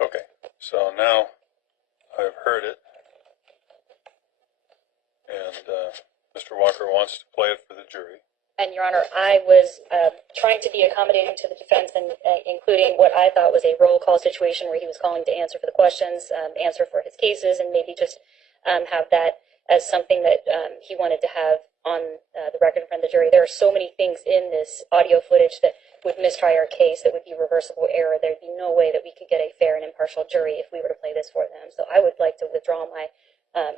Okay, so now I've heard it, and Mr. Walker wants to play it for the jury. And, Your Honor, I was trying to be accommodating to the defense, and including what I thought was a roll call situation where he was calling to answer for the questions, answer for his cases, and maybe just have that as something that he wanted to have on the record in front of the jury. There are so many things in this audio footage that would mistry our case, that would be reversible error. There'd be no way that we could get a fair and impartial jury if we were to play this for them. So I would like to withdraw my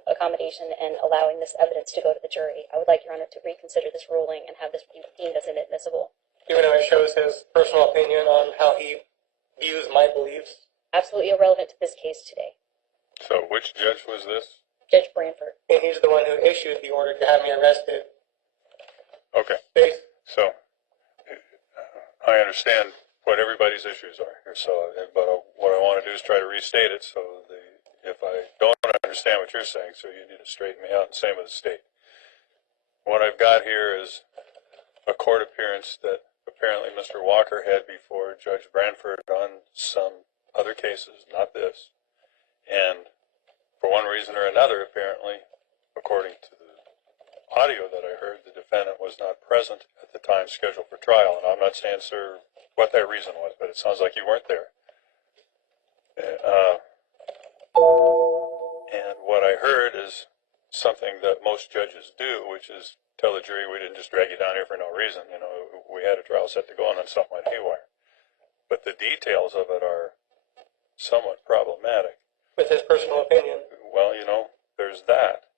accommodation and allowing this evidence to go to the jury. I would like, Your Honor, to reconsider this ruling and have this be deemed as inadmissible. Even though it shows his personal opinion on how he views my beliefs? Absolutely irrelevant to this case today. So which judge was this? Judge Branford. And he's the one who issued the order to have me arrested. Okay, so I understand what everybody's issues are here, so, but what I want to do is try to restate it, so if I don't understand what you're saying, so you need to straighten me out, and same with the state. What I've got here is a court appearance that apparently Mr. Walker had before Judge Branford on some other cases, not this, and for one reason or another, apparently, according to the audio that I heard, the defendant was not present at the time scheduled for trial, and I'm not saying, sir, what that reason was, but it sounds like you weren't there. And what I heard is something that most judges do, which is tell the jury we didn't just drag you down here for no reason. You know, we had a trial set to go on and something went haywire. But the details of it are somewhat problematic. With his personal opinion. Well, you know, there's that.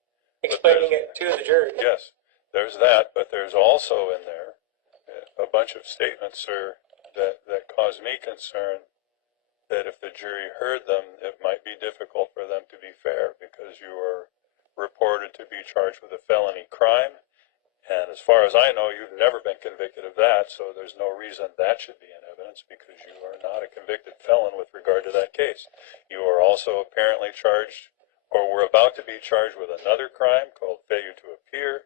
Explaining it to the jury. Yes, there's that, but there's also in there a bunch of statements, sir, that cause me concern that if the jury heard them, it might be difficult for them to be fair because you are reported to be charged with a felony crime. And as far as I know, you've never been convicted of that, so there's no reason that should be in evidence because you are not a convicted felon with regard to that case. You are also apparently charged, or were about to be charged with another crime called failure to appear,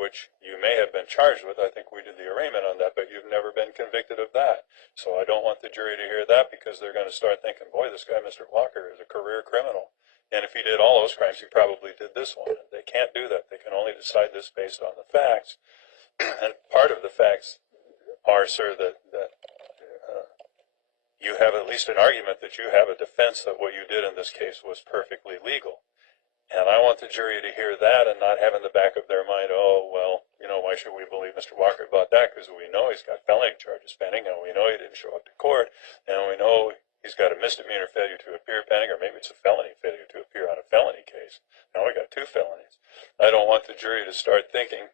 which you may have been charged with. I think we did the arraignment on that, but you've never been convicted of that. So I don't want the jury to hear that because they're going to start thinking, boy, this guy, Mr. Walker, is a career criminal. And if he did all those crimes, he probably did this one. They can't do that. They can only decide this based on the facts. And part of the facts are, sir, that you have at least an argument that you have a defense that what you did in this case was perfectly legal. And I want the jury to hear that and not have in the back of their mind, oh, well, you know, why should we believe Mr. Walker about that? Because we know he's got felony charges pending, and we know he didn't show up to court, and we know he's got a misdemeanor failure to appear pending, or maybe it's a felony failure to appear on a felony case. Now we got two felonies. I don't want the jury to start thinking,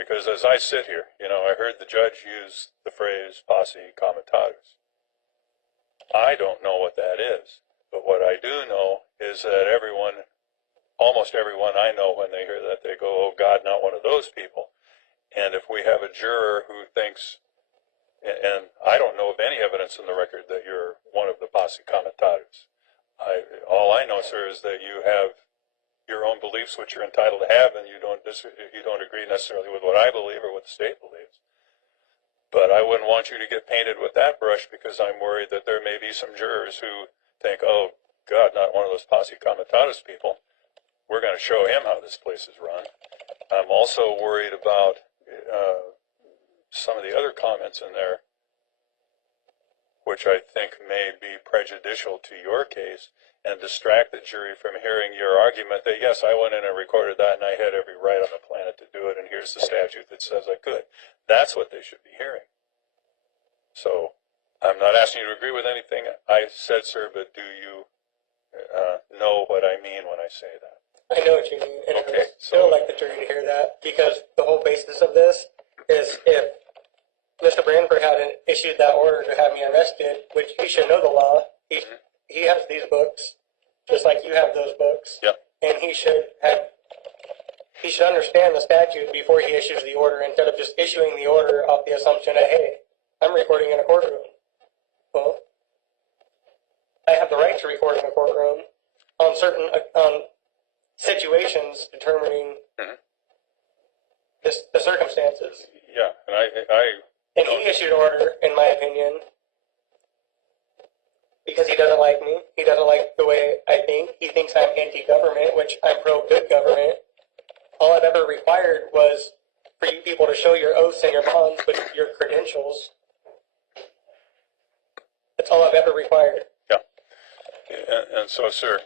because as I sit here, you know, I heard the judge use the phrase posse comitatus. I don't know what that is, but what I do know is that everyone, almost everyone I know, when they hear that, they go, oh God, not one of those people. And if we have a juror who thinks, and I don't know of any evidence in the record that you're one of the posse comitatus. All I know, sir, is that you have your own beliefs, which you're entitled to have, and you don't agree necessarily with what I believe or what the state believes. But I wouldn't want you to get painted with that brush because I'm worried that there may be some jurors who think, oh God, not one of those posse comitatus people. We're going to show him how this place is run. I'm also worried about some of the other comments in there, which I think may be prejudicial to your case and distract the jury from hearing your argument that, yes, I went in and recorded that and I had every right on the planet to do it, and here's the statute that says I could. That's what they should be hearing. So I'm not asking you to agree with anything I said, sir, but do you know what I mean when I say that? I know what you mean, and okay, I still like the jury to hear that because the whole basis of this is if Mr. Branford hadn't issued that order to have me arrested, which he should know the law. He has these books, just like you have those books. Yep. And he should understand the statute before he issues the order, instead of just issuing the order off the assumption that, hey, I'm recording in a courtroom. Well, I have the right to record in a courtroom on certain situations determining the circumstances. Yeah, and And he issued an order, in my opinion, because he doesn't like He doesn't like the way I think. He thinks I'm anti-government, which I'm pro-good government. All I've ever required was for you people to show your oaths and your bonds with your credentials. That's all I've ever required. Yeah. And so, sir,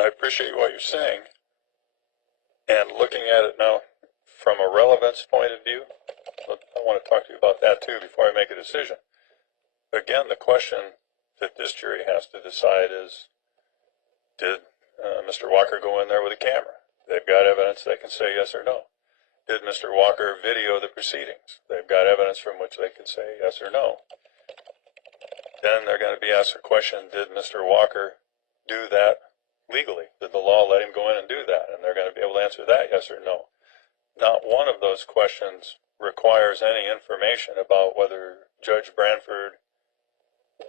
I appreciate what you're saying. And looking at it now from a relevance point of view, I want to talk to you about that too before I make a decision. Again, the question that this jury has to decide is, did Mr. Walker go in there with a camera? They've got evidence they can say yes or no. Did Mr. Walker video the proceedings? They've got evidence from which they can say yes or no. Then they're going to be asked the question, did Mr. Walker do that legally? Did the law let him go in and do that? And they're going to be able to answer that yes or no. Not one of those questions requires any information about whether Judge Branford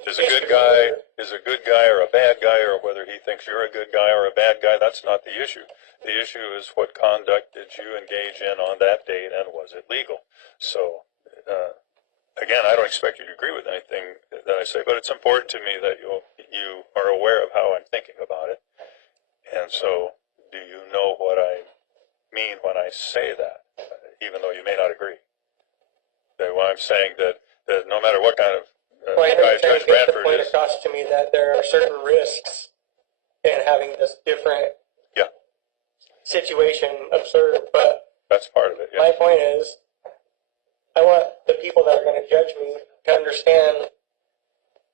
is a good guy or a bad guy, or whether he thinks you're a good guy or a bad guy. That's not the issue. The issue is what conduct did you engage in on that date, and was it legal? So, again, I don't expect you to agree with anything that I say, but it's important to me that you are aware of how I'm thinking about it. And so, do you know what I mean when I say that, even though you may not agree? That when I'm saying that no matter what kind of Well, I guy understand Judge to get the Branford point is, across to me that there are certain risks in having this different situation observed, but that's part of it. my Yeah. point is, I want the people that are going to judge me to understand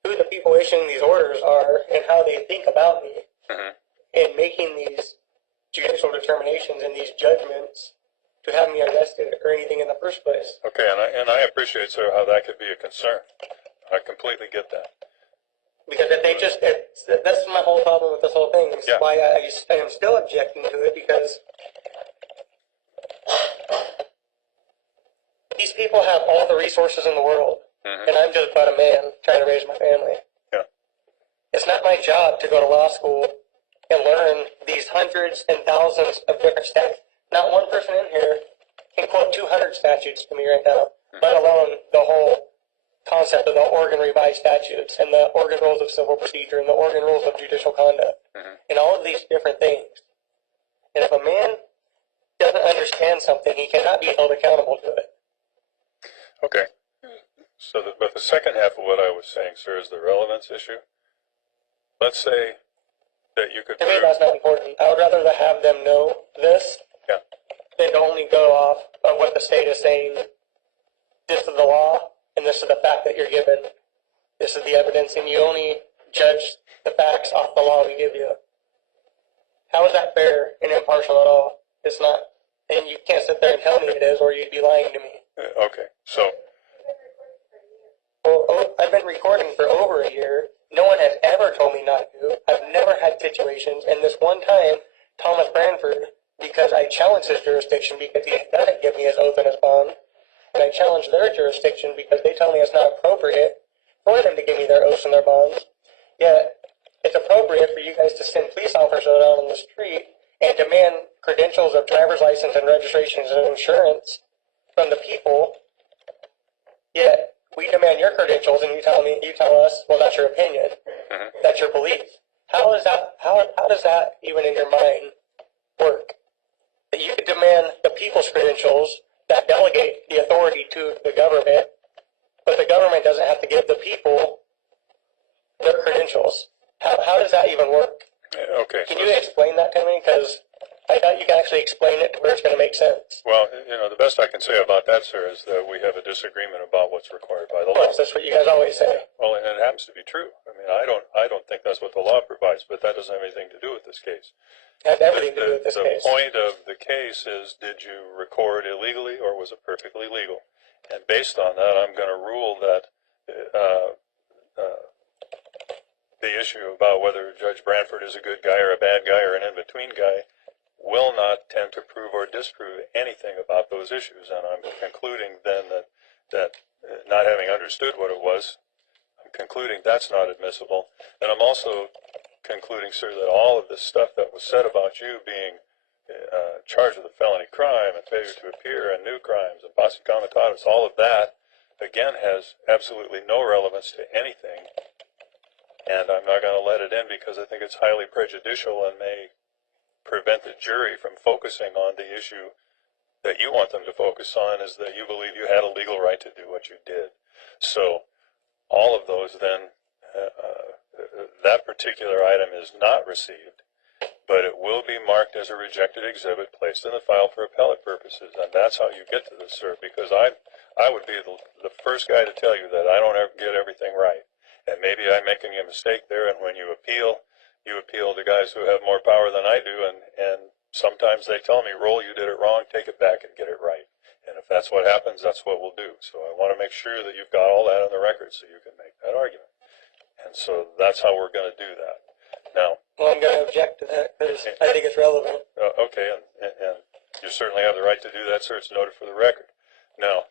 who the people issuing these orders are and how they think about me Mhm. in making these judicial determinations and these judgments to have me arrested or anything in the first place. Okay, and I appreciate, sir, how that could be a concern. I completely get that. Because if they just, that's my whole problem with this whole thing. This Yeah. is why I am still objecting to it, because these people have all the resources in the world, and I'm just but a man trying to raise my family. Yeah. It's not my job to go to law school and learn these hundreds and thousands of different statutes. Not one person in here can quote 200 statutes to me right now, let alone the whole concept of the Oregon Revised Statutes and the Oregon Rules of Civil Procedure and the Oregon Rules of Judicial Conduct and all of these different things. And if a man doesn't understand something, he cannot be held accountable to it. Okay. So, but the second half of what I was saying, sir, is the relevance issue. Let's say that you could To me, prove, that's not important. I would rather have them know this yeah, than to only go off of what the state is saying. This is the law, and this is the fact that you're given. This is the evidence, and you only judge the facts off the law we give you. How is that fair and impartial at all? It's not. And you can't sit there and tell me it is, or you'd be lying to me. okay. So, Well, I've been recording for over a year. No one has ever told me not to. I've never had situations, and this one time, Thomas Branford, because I challenged his jurisdiction because he doesn't give me his oath and his bond, and I challenged their jurisdiction because they tell me it's not appropriate for them to give me their oaths and their bonds. Yet, it's appropriate for you guys to send police officers out on the street and demand credentials of driver's license and registrations and insurance from the people. Yet, we demand your credentials, and you tell us, well, that's your opinion, that's your belief. How does that even in your mind work? That you could demand the people's credentials that delegate the authority to the government, but the government doesn't have to give the people their credentials. How does that even work? okay. Can you explain that to me? Because I doubt you can actually explain it to where it's going to make sense. Well, the best I can say about that, sir, is that we have a disagreement about what's required by the law. That's what you guys always say. Well, and it happens to be true. I mean, I don't think that's what the law provides, but that doesn't have anything to do with this case. It has everything to do with this The case. point of the case is, did you record illegally or was it perfectly legal? And based on that, I'm going to rule that the issue about whether Judge Branford is a good guy or a bad guy or an in-between guy will not tend to prove or disprove anything about those issues. And I'm concluding then that not having understood what it was, I'm concluding that's not admissible. And I'm also concluding, sir, that all of this stuff that was said about you being charged with a felony crime and failure to appear and new crimes and posse comitatus, all of that, again, has absolutely no relevance to anything And I'm not going to let it in because I think it's highly prejudicial and may prevent the jury from focusing on the issue that you want them to focus on, is that you believe you had a legal right to do what you did. So all of those then, that particular item is not received, but it will be marked as a rejected exhibit placed in the file for appellate purposes. And that's how you get to this, sir, because I would be the first guy to tell you that I don't ever get everything right. And maybe I'm making a mistake there, and when you appeal to guys who have more power than I do, and sometimes they tell me, Roll, you did it wrong, take it back and get it right. And if that's what happens, that's what we'll do. So I want to make sure that you've got all that on the record so you can make that argument. And so that's how we're going to do that. Now, Well, I'm going to object to that because I think it's relevant. okay, and you certainly have the right to do that, sir. It's noted for the record. Now,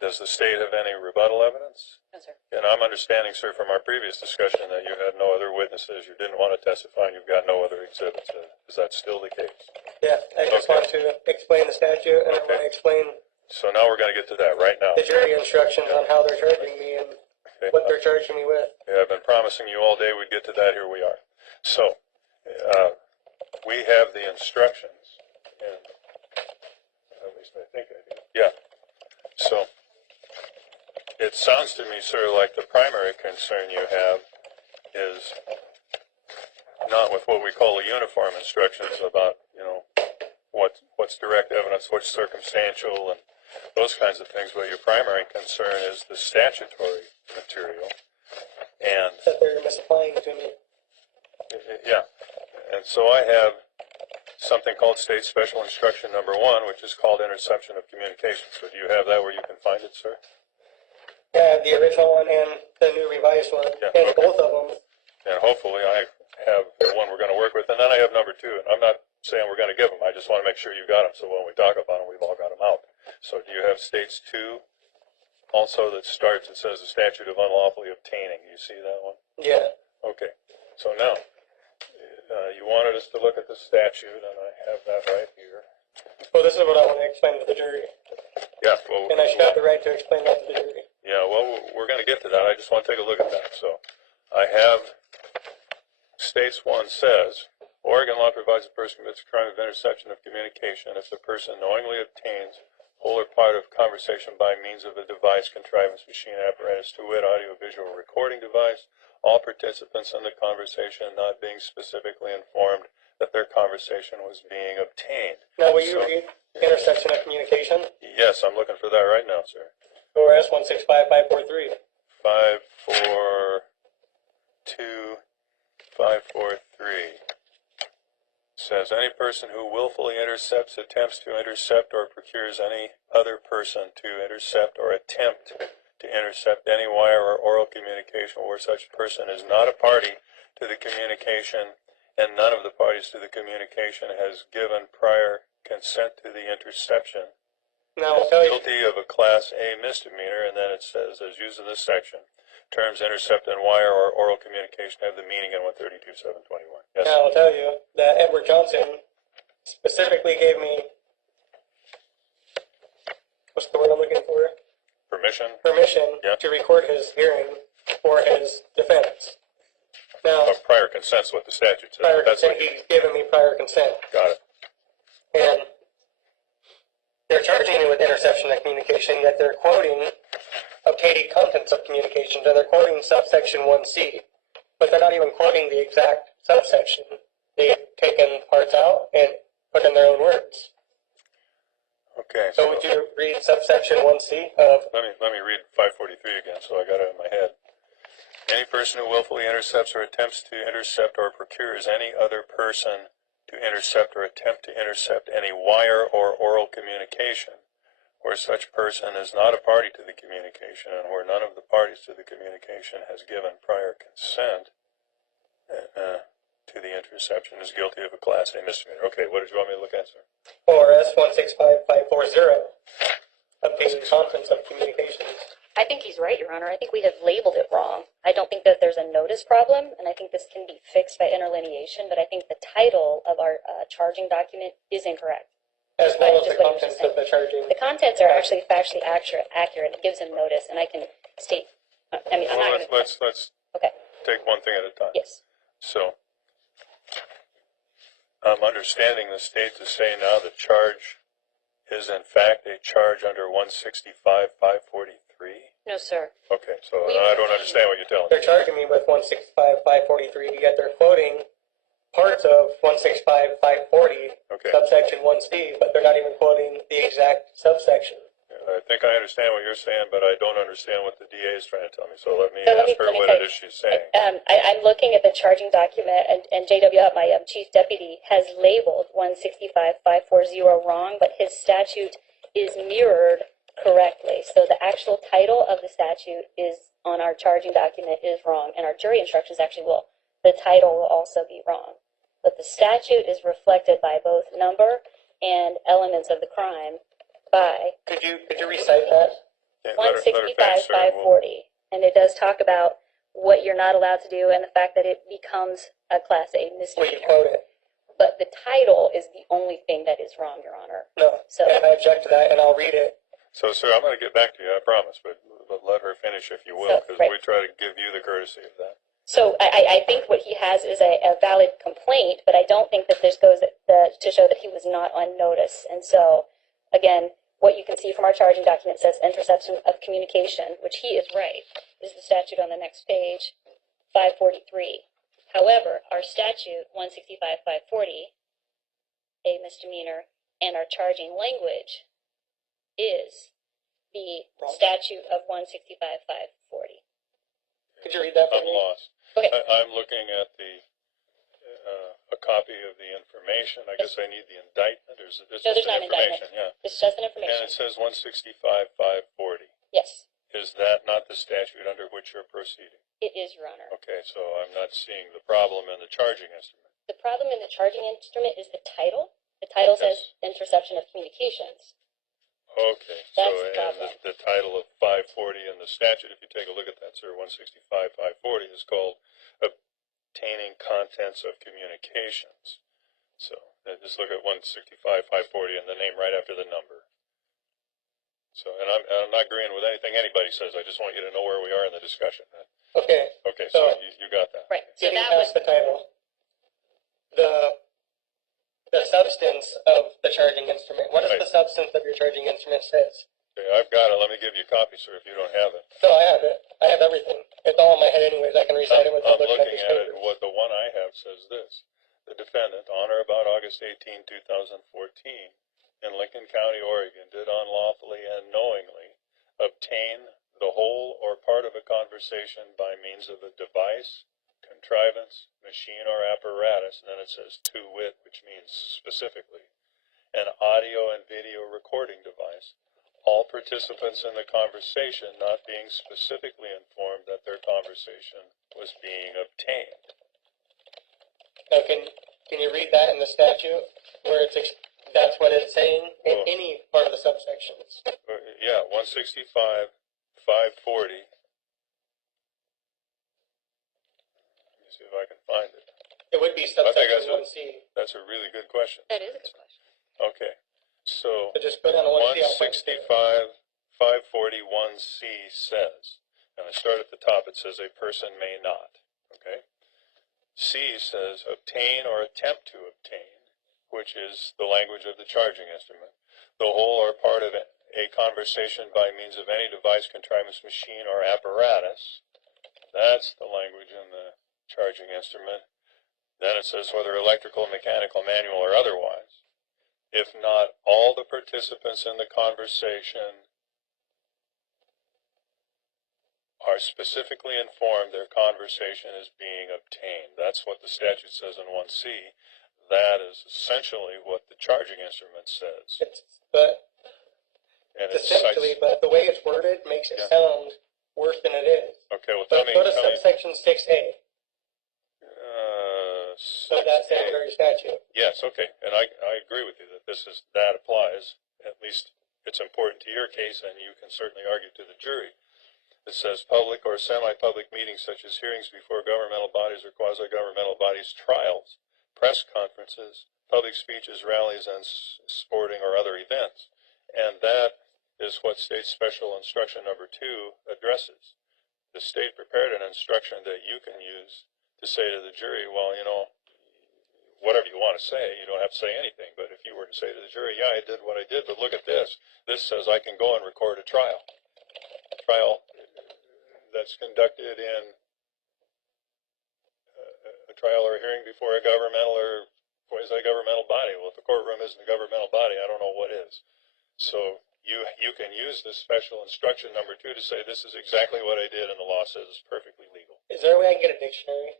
does the state have any rebuttal evidence? No, sir. And I'm understanding, sir, from our previous discussion that you had no other witnesses, you didn't want to testify, and you've got no other exhibits. Is that still the case? Yeah, I just Okay. want to explain the statute, and I want to explain So now we're going to get to that right now. the jury instructions on how they're charging me and Okay. what they're charging me with. Yeah, I've been promising you all day we'd get to that. Here we are. So, we have the instructions, and at least I think I do. Yeah. So, it sounds to me, sir, like the primary concern you have is not with what we call the uniform instructions about, what's direct evidence, what's circumstantial, and those kinds of things, but your primary concern is the statutory material. And That they're misapplying to me. yeah, and so I have something called State Special Instruction Number 1, which is called Interception of Communication. So do you have that where you can find it, sir? Yeah, I have the original one and the new revised one, Yeah, and okay. both of them. And hopefully I have the one we're going to work with, and then I have number 2. And I'm not saying we're going to give them. I just want to make sure you got them, so when we talk about them, we've all got them out. So do you have States 2 also that starts, it says the statute of unlawfully obtaining? You see that one? Yeah. Okay. So now, you wanted us to look at the statute, and I have that right here. Well, this is what I want to explain to the jury, Yeah, well, and I should have the right to explain that to the jury. yeah, well, we're going to get to that. I just want to take a look at that. So I have States 1 says, Oregon law provides a person commits a crime of interception of communication if the person knowingly obtains whole or part of conversation by means of a device, contrivance, machine, apparatus, to wit, audio-visual recording device, all participants in the conversation not being specifically informed that their conversation was being obtained. Now, will you So- read interception of communication? Yes, I'm looking for that right now, sir. ORS 165543. 542-543 says any person who willfully intercepts, attempts to intercept, or procures any other person to intercept or attempt to intercept any wire or oral communication where such person is not a party to the communication and none of the parties to the communication has given prior consent to the interception Now, I'll is tell you, guilty of a Class A misdemeanor, and then it says, as used in this section, terms intercept and wire or oral communication have the meaning in 132-721. Yes, now I'll tell you that Edward Johnson specifically gave me, what's the word I'm looking for? permission Permission Yeah. to record his hearing for his defense. Now, of prior consent's what the statute says. prior That's consent, what, he's given me prior consent. got it. And they're charging me with interception of communication, yet they're quoting obtaining contents of communications, and they're quoting subsection 1C, but they're not even quoting the exact subsection. They've taken parts out and put in their own words. Okay, So would you read subsection 1C of, let me read 543 again, so I got it in my head. Any person who willfully intercepts or attempts to intercept or procures any other person to intercept or attempt to intercept any wire or oral communication where such person is not a party to the communication and where none of the parties to the communication has given prior consent to the interception is guilty of a Class A misdemeanor. Okay, what did you want me to look at, sir? ORS 165540, obtaining contents of communications? I think he's right, Your Honor. I think we have labeled it wrong. I don't think that there's a notice problem, and I think this can be fixed by interlineation, but I think the title of our charging document is incorrect. As well as the Just what you just contents of the charging. The contents are actually factually accurate. It gives him notice, and I can state, I'm not Well, going to. let's Okay. take one thing at a time. Yes. So, I'm understanding the state to say now the charge is in fact a charge under 165-543. No, sir. Okay, so I don't understand what you're telling They're me. charging me with 165-543, yet they're quoting parts of 165-540, Okay. subsection 1C, but they're not even quoting the exact subsection. I think I understand what you're saying, but I don't understand what the DA is trying to tell me. So let me So let ask me- her let me what tell it you. is she's saying. I'm looking at the charging document, and JW, my chief deputy, has labeled 165-540 wrong, but his statute is mirrored correctly. So the actual title of the statute is on our charging document is wrong, and our jury instructions actually will. The title will also be wrong. But the statute is reflected by both number and elements of the crime by Could you recite that? Yeah, let her finish, sir, and we'll- 165-540, and it does talk about what you're not allowed to do and the fact that it becomes a Class A Will you misdemeanor. quote it? But the title is the only thing that is wrong, Your Honor. No. So- And I object to that, and I'll read it. So, sir, I'm going to get back to you, I promise, but let her finish if you will, So, because right. we try to give you the courtesy of that. So I think what he has is a valid complaint, but I don't think that this goes to show that he was not on notice. And so, again, what you can see from our charging document says interception of communication, which he is right, is the statute on the next page, 543. However, our statute, 165-540, a misdemeanor, and our charging language is the statute of 165-540. Could you read that for I'm me? lost. Okay. I'm looking at a copy of the information. I guess I need the indictment, or is it, this No, is there's the not an information? indictment. Yeah. It's just an And information. it says 165-540. Yes, Is that not the statute under which you're proceeding? it is, Your Honor. Okay, so I'm not seeing the problem in the charging instrument. The problem in the charging instrument is the title. The title says interception of communications. Okay, so That's the and problem. the title of 540 in the statute, if you take a look at that, sir, 165-540 is called obtaining contents of communications. So just look at 165-540 and the name right after the number. So, and I'm not agreeing with anything anybody says. I just want you to know where we are in the discussion. Okay. Okay, so you got that. Right. So Getting that was past the title. The substance of the charging instrument. What does Right. the substance of your charging instrument says? Okay, I've got it. Let me give you a copy, sir, if you don't have it. No, I have it. I have everything. It's all in my head anyways. I can recite it I'm without looking at looking these at it. papers. What the one I have says this: the defendant, on or about August 18, 2014, in Lincoln County, Oregon, did unlawfully and knowingly obtain the whole or part of a conversation by means of a device, contrivance, machine, or apparatus, and then it says to wit, which means specifically, an audio and video recording device, all participants in the conversation not being specifically informed that their conversation was being obtained. Now, can you read that in the statute where that's what it's saying in Oh. any part of the subsections? Yeah, 165-540. Let me see if I can find it. It would be I think that's subsection 1C. That's a really good question. that is a good question. Okay, so So just go down to 1C. I'll find it. 165-541C says, and I start at the top, it says a person may not, okay? C says obtain or attempt to obtain, which is the language of the charging instrument, the whole or part of a conversation by means of any device, contrivance, machine, or apparatus. That's the language in the charging instrument. Then it says whether electrical, mechanical, manual, or otherwise. If not all the participants in the conversation are specifically informed their conversation is being obtained. That's what the statute says in 1C. That is essentially what the charging instrument says. But And it essentially, cites, but the way it's worded makes it Yeah. sound worse than it is. okay, well, But tell me, go to subsection 6A of that same very statute. Yes, okay, and I agree with you that that applies. At least it's important to your case, and you can certainly argue to the jury. It says public or semi-public meetings such as hearings before governmental bodies or quasi-governmental bodies, trials, press conferences, public speeches, rallies, and sporting or other events. And that is what state special instruction number 2 addresses. the state prepared an instruction that you can use to say to the jury, well, you know, whatever you want to say, you don't have to say anything. But if you were to say to the jury, yeah, I did what I did, but look at this. This says I can go and record a trial. Trial that's conducted in a trial or a hearing before a governmental or quasi-governmental body. Well, if the courtroom isn't a governmental body, I don't know what is. So you can use this special instruction number 2 to say this is exactly what I did and the law says it's perfectly legal. Is there a way I can get a dictionary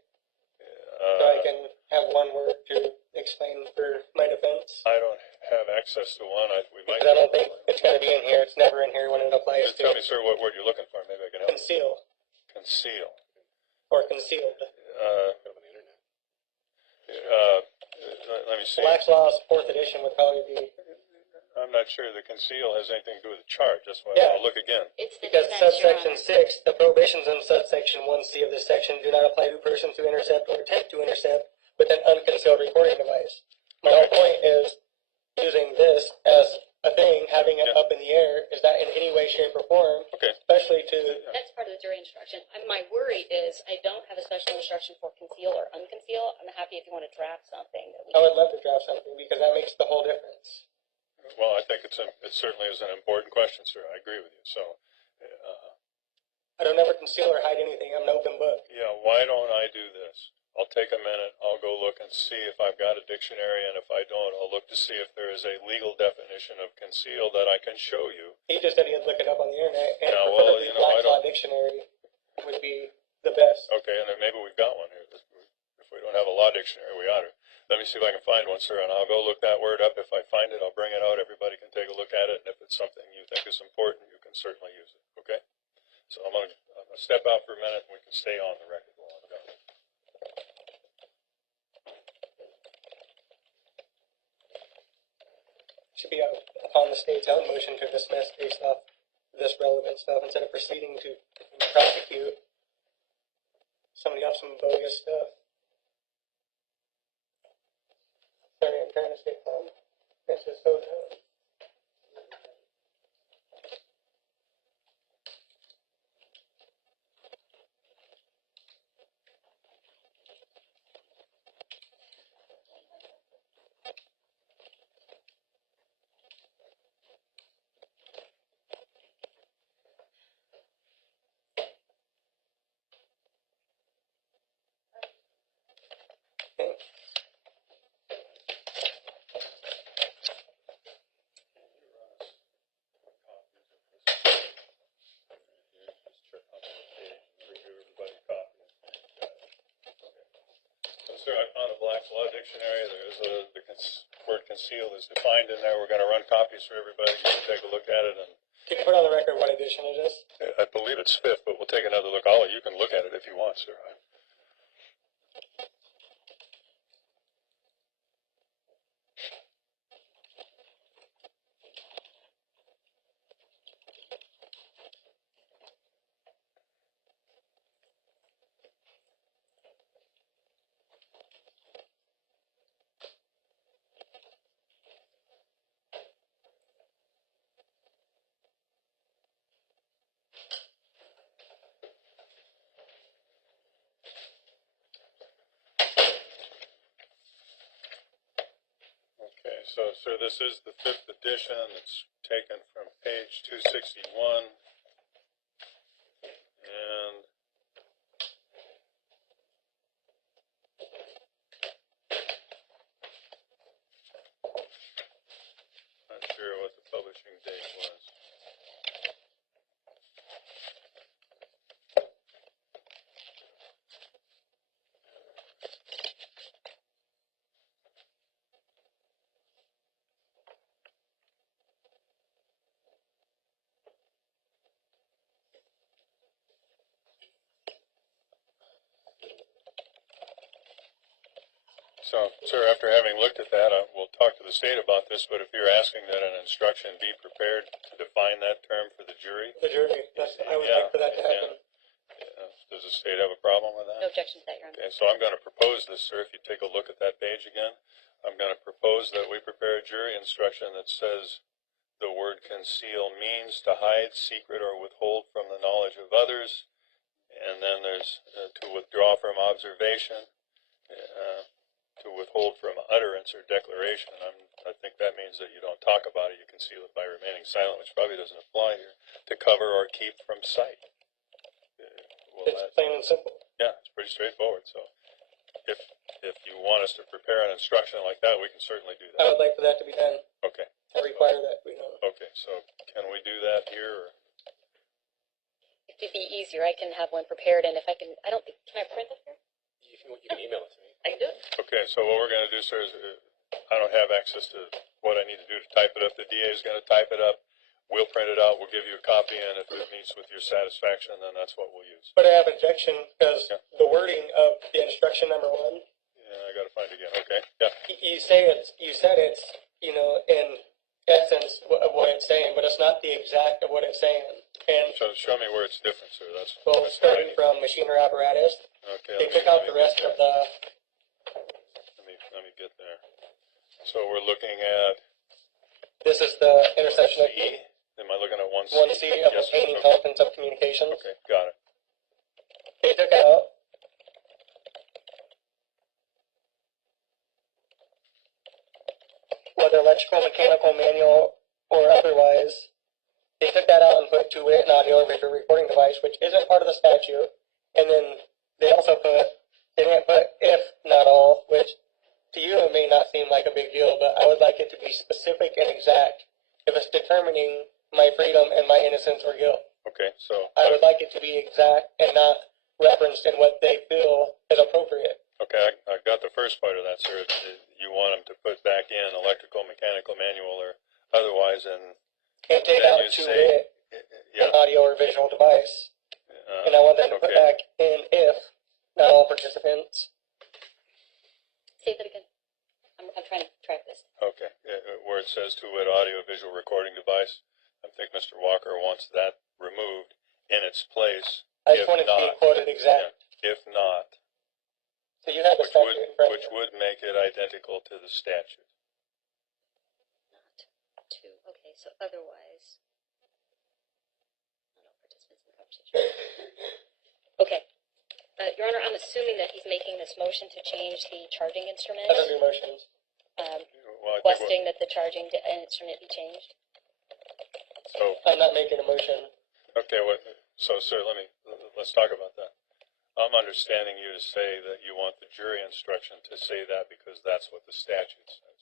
so I can have one word to explain for my defense? I don't have access to one. We might. Because I don't think it's going to be in here. It's never in here when it applies to Tell me, sir, what word you're looking for. Maybe I can help. conceal Conceal. or concealed. Let me see. Black's Law's 4th edition would probably be. I'm not sure the conceal has anything to do with the charge. That's why Yeah. I'll look again. It's the Because defense, Your subsection Honor. 6, the prohibitions in subsection 1C of this section do not apply to persons who intercept or attempt to intercept with an unconcealed recording device. My whole point is using this as a thing, having it Yeah. up in the air, is that in any way, shape, or form, Okay. especially to, That's part of the jury instruction. My worry is I don't have a special instruction for conceal or unconceal. I'm happy if you want to draft something that we I would love to draft something because that makes the whole difference. Well, I think it certainly is an important question, sir. I agree with you. So, I don't ever conceal or hide anything. I'm an open book. yeah, why don't I do this? I'll take a minute. I'll go look and see if I've got a dictionary, and if I don't, I'll look to see if there is a legal definition of conceal that I can show you. He just said he'd look it up on the internet, and Yeah, well, preferably you know, I Black's Law don't- Dictionary would be the best. Okay, and then maybe we've got one here. If we don't have a law dictionary, we ought to. Let me see if I can find one, sir, and I'll go look that word up. If I find it, I'll bring it out. Everybody can take a look at it, and if it's something you think is important, you can certainly use it, okay? So I'm gonna step out for a minute, and we can stay on the record while I'm gone. Should be upon the state's own motion to dismiss based off this relevant stuff instead of proceeding to prosecute somebody else some bogus stuff. Sorry, I'm trying to stay calm. This is so dumb. Okay. Sir, I found a Black's Law Dictionary. There's the word conceal is defined in there. We're going to run copies for everybody. You can take a look at it. And Can you put on the record what edition it is? I believe it's 5th, but we'll take another look. You can look at it if you want, sir. Okay, so, sir, this is the 5th edition. It's taken from page 261. And not sure what the publishing date was. So, sir, after having looked at that, we'll talk to the state about this, but if you're asking that an instruction be prepared to define that term for the jury, The jury. I would like for that to happen. does the state have a problem with no that? objection to that, Your Honor. Okay, so I'm going to propose this, sir. If you take a look at that page again, I'm going to propose that we prepare a jury instruction that says the word conceal means to hide, secret, or withhold from the knowledge of others, and then there's to withdraw from observation, to withhold from utterance or declaration. I think that means that you don't talk about it, you conceal it by remaining silent, which probably doesn't apply here. To cover or keep from sight. It's plain and simple. Yeah, it's pretty straightforward. So if you want us to prepare an instruction like that, we can certainly do I that. would like for that to be done. Okay. I require that to be done. Okay, so can we do that here? Or? If it'd be easier, I can have one prepared, and if I can, I don't think, can I print it here? If you want, you can email it to me. I can do it. Okay, so what we're going to do, sir, is I don't have access to what I need to do to type it up. The DA is going to type it up. We'll print it out. We'll give you a copy, and if it meets with your satisfaction, then that's what we'll use. But I have objection because Yeah. the wording of the instruction number 1, Yeah, I got to find it again. Okay, yeah. you said it's, in essence of what it's saying, but it's not the exact of what it's saying. And So show me where it's different, sir. That's well, what I starting need. from machinery apparatus, Okay, they took out the rest of the, Let me get there. So we're looking at this is the intersection of C. Am I looking at 1C? 1C of Yes, obtaining okay. contents of communications. Okay, got it. They took out whether electrical, mechanical, manual, or otherwise. They took that out and put to wit an audio or visual recording device, which isn't part of the statute. And then they also they didn't put if, not all, which to you it may not seem like a big deal, but I would like it to be specific and exact if it's determining my freedom and my innocence or guilt. Okay, so I would like it to be exact and not referenced in what they feel is appropriate. okay, I got the first part of that, sir. You want them to put back in electrical, mechanical, manual, or otherwise, and And take then out you to say, wit yeah, an audio or visual device. And I want them to put okay. back in if, not all participants. Say that again. I'm trying to track this. Okay, where it says to wit audio visual recording device, I think Mr. Walker wants that removed in its place. I just If wanted to be not, quoted exact. yeah, if not, So you have the statute in front of which you. would make it identical to the statute. Not to, okay, so otherwise. No participants in the conversation. Okay. Your Honor, I'm assuming that he's making this motion to change the charging instrument, Other new motions. Well, I think requesting that the charging instrument be changed. so. I'm not making a motion. Okay, so sir, let's talk about that. I'm understanding you to say that you want the jury instruction to say that because that's what the statute says.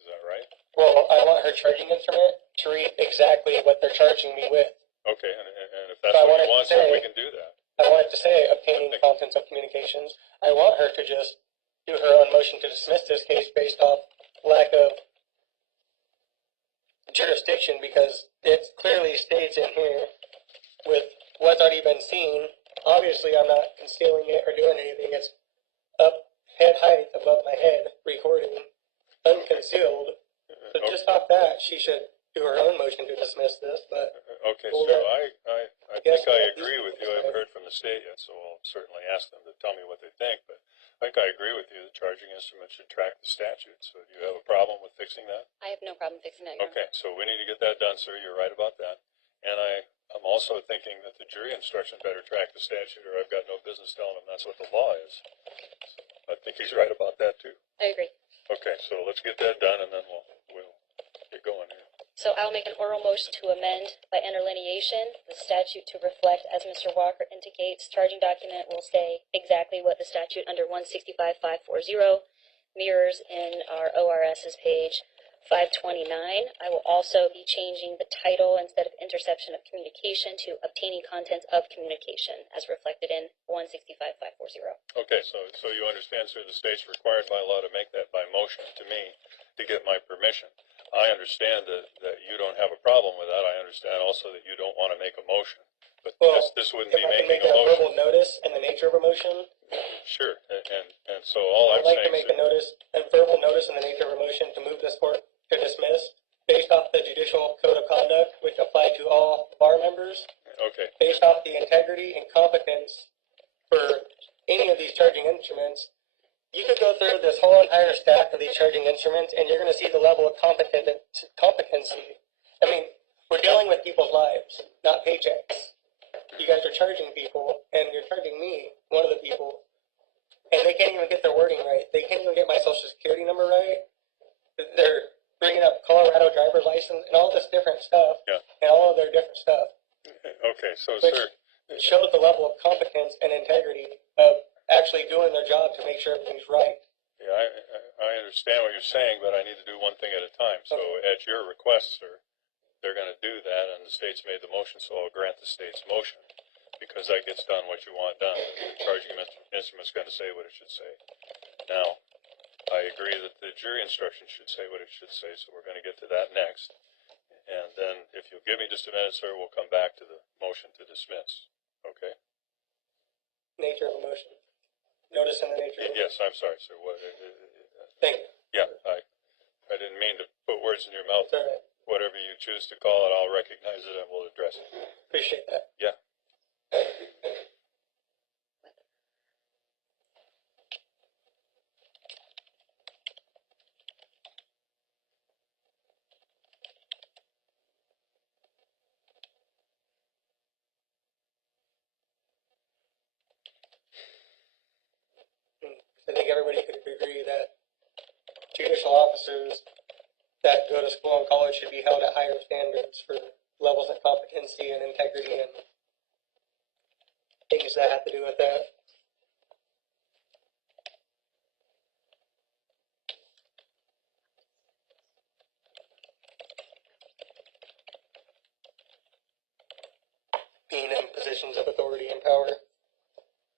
Is that right? Well, I want her charging instrument to read exactly what they're charging me with. Okay, and if that's So I what wanted you want, to sir, say- we can do that. I want it to say obtaining contents of communications. I want her to just do her own motion to dismiss this case based off lack of jurisdiction because it clearly states in here with what's already been seen. Obviously, I'm not concealing it or doing anything. It's up head height above my head, recording, unconcealed. So just off that, she should do her own motion to dismiss this, but Okay, Well, sir, that- I Yes, think I at agree least with we you. I can haven't say. heard from the state yet, so I'll certainly ask them to tell me what they think, but I think I agree with you. The charging instrument should track the statute. So do you have a problem with fixing that? I have no problem fixing that, Your Honor. Okay, so we need to get that done, sir. You're right about that. And I'm also thinking that the jury instruction better track the statute, or I've got no business telling them that's what the law is. So I think he's right about that too. I agree. Okay, so let's get that done, and then we'll get going here. So I'll make an oral motion to amend by interlineation the statute to reflect, as Mr. Walker indicates, charging document will say exactly what the statute under 165.540 mirrors in our ORS's page 529. I will also be changing the title instead of interception of communication to obtaining contents of communication as reflected in 165.540. Okay, so you understand, sir, the state's required by law to make that by motion to me to get my permission. I understand that you don't have a problem with that. I understand also that you don't want to make a motion. But Well, this wouldn't if be I can making make a a verbal motion. notice and the nature of a motion, Sure, and so all I'm I'd like to saying, make a notice, a verbal notice in the nature of a motion to move this court to dismiss based off the judicial code of conduct, which apply to all bar members, okay, based off the integrity and competence for any of these charging instruments. You could go through this whole entire stack of these charging instruments and you're going to see the level of competency. I mean, we're dealing with people's lives, not paychecks. You guys are charging people, and you're charging me, one of the people, and they can't even get their wording right. They can't even get my social security number right. They're bringing up Colorado driver's license and all this different stuff, Yeah. and all of their different stuff. Okay, so, Which sir, shows the level of competence and integrity of actually doing their job to make sure everything's right. yeah, I understand what you're saying, but I need to do one thing at a time. So at your request, sir, they're going to do that, and the state's made the motion, so I'll grant the state's motion, because that gets done what you want done. The charging instrument's going to say what it should say. Now, I agree that the jury instruction should say what it should say, so we're going to get to that next. And then, if you'll give me just a minute, sir, we'll come back to the motion to dismiss. Okay? Nature of a motion. Notice in the nature of a motion. Yes, I'm sorry, sir. What, Thank you. yeah, I didn't mean to put words in your mouth. It's all right. Whatever you choose to call it, I'll recognize it and we'll address it. Appreciate that. Yeah. I think everybody could agree that judicial officers that go to school and college should be held at higher standards for levels of competency and integrity and things that have to do with that. Being in positions of authority and power.